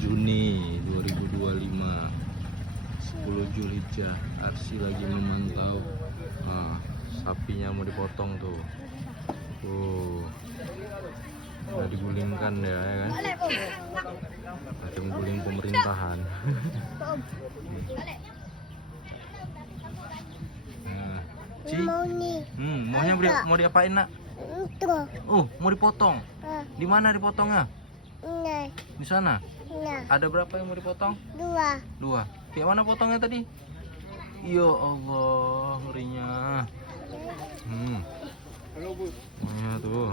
Juni 2025, 10 Zulhijjah. Arsi lagi memantau. Nah, sapinya mau dipotong tuh. Udah digulingkan ya, kan? Ada guling pemerintahan. Nah, maunya mau diapain, Nak? Oh, mau dipotong. Di mana dipotongnya? Di sana. Ada berapa yang mau dipotong? Dua. Kayak mana potongnya tadi? Ya Allah, ngerinya. Tuh.